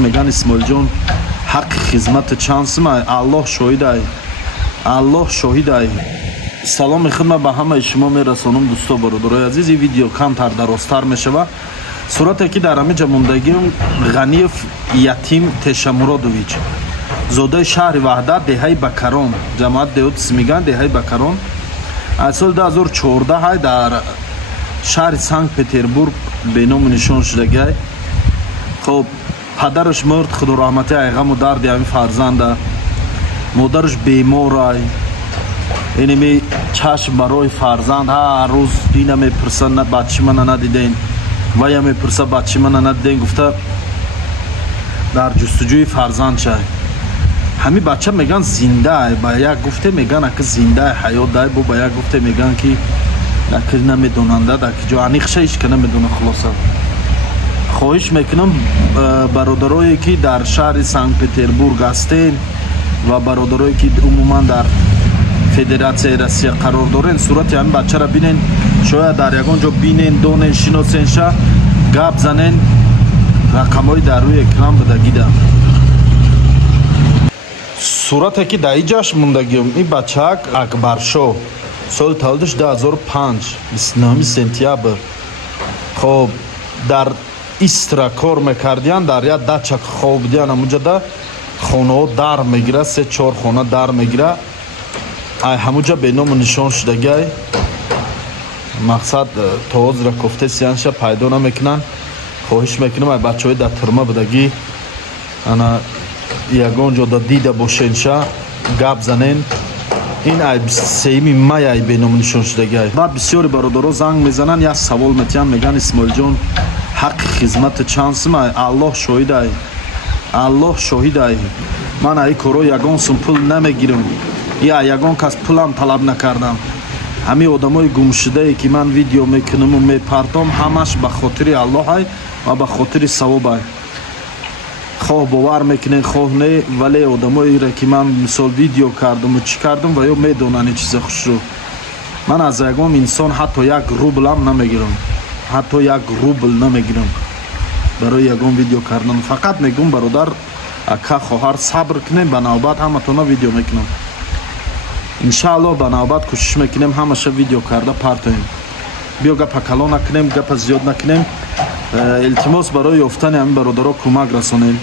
میگن اسماعیل جان حق خدمت چانس ما الله شاهد ای سلام خدمت به همه شما میرسونم دوستا برادرای عزیز. این ویدیو کمتر درازتر میشود. صورتی که در همه موندگیم غنیف یتیم تشمرادویچ زاده شهر وحدت دهه بکران جماعت دیوتس میگن دهه بکران از سال 2014 های در شهر سنت پتربورگ به نام نشان شده. خب پدرش مرد خدا رحمتی غم و درد همین فرزنده. مادرش بیمار اینمی چشم برای فرزند هر روز اینا میپرسن بچه من ندیدین و یا میپرسه بچه من ندیدین. گفته در جستجوی فرزند چه همین بچه میگن زنده با یک گفته میگن که زنده حیات داره با یک گفته میگن که نکر نمیدوننده در که جا انیخشه ایش که نمیدونه. خلاصه خواهش میکنم برادرایی که در شهر سنت پتربورگ هستین و برادرایی که عموما در فدراسیون روسیه قرار دارین صورت همین بچه را بینین، شاید در یگان جا بینین دونین شناسینشه گپ زنین رقمای در روی اکران بدگیدم. صورتی که در اینجاش موندگیم این بچه اکبرشو سال تولدش 2005 29 سپتامبر. خب در ایسترا کار میکردین در یک دچک خواب دیان همونجا در خانه در میگیره 3-4 خانه در میگیره همونجا به نام نشان شدگی. مقصد تواز را کفته سیانش پیدا نمیکنن. خواهش میکنم ای بچه های در ترمه بدگی انا یگان جا در دیده باشینشه گپ زنین. این ای 3 مای ای به نام نشان شدگی. بعد بسیاری برادرها زنگ میزنن یک سوال میتین میگن اسماعیل جان حق خدمت چانس ما الله شاهد ای من ای کارو یگان سم پول نمیگیرم یا یگان کس پولم طلب نکردم. همه آدمای گمشده ای که من ویدیو میکنم و میپرتم همش به خاطر الله ای و به خاطر ثواب ای. خواه باور میکنین خواه نه ولی آدمایی را که من مثال ویدیو کردم و چی کردم و یا میدونن این چیز خوش رو. من از یگان انسان حتی 1 روبل هم نمیگیرم، حتی 1 روبل نمیگیرم برای یگان ویدیو کردن. فقط میگم برادر اکا خواهر صبر کنیم به نوبت همتون ویدیو میکنم. انشاءالله به نوبت کوشش میکنیم همشه ویدیو کرده پرتاییم. بیا گپ کلان نکنیم، گپ زیاد نکنیم. التماس برای یافتن همین برادرها کمک رسانیم.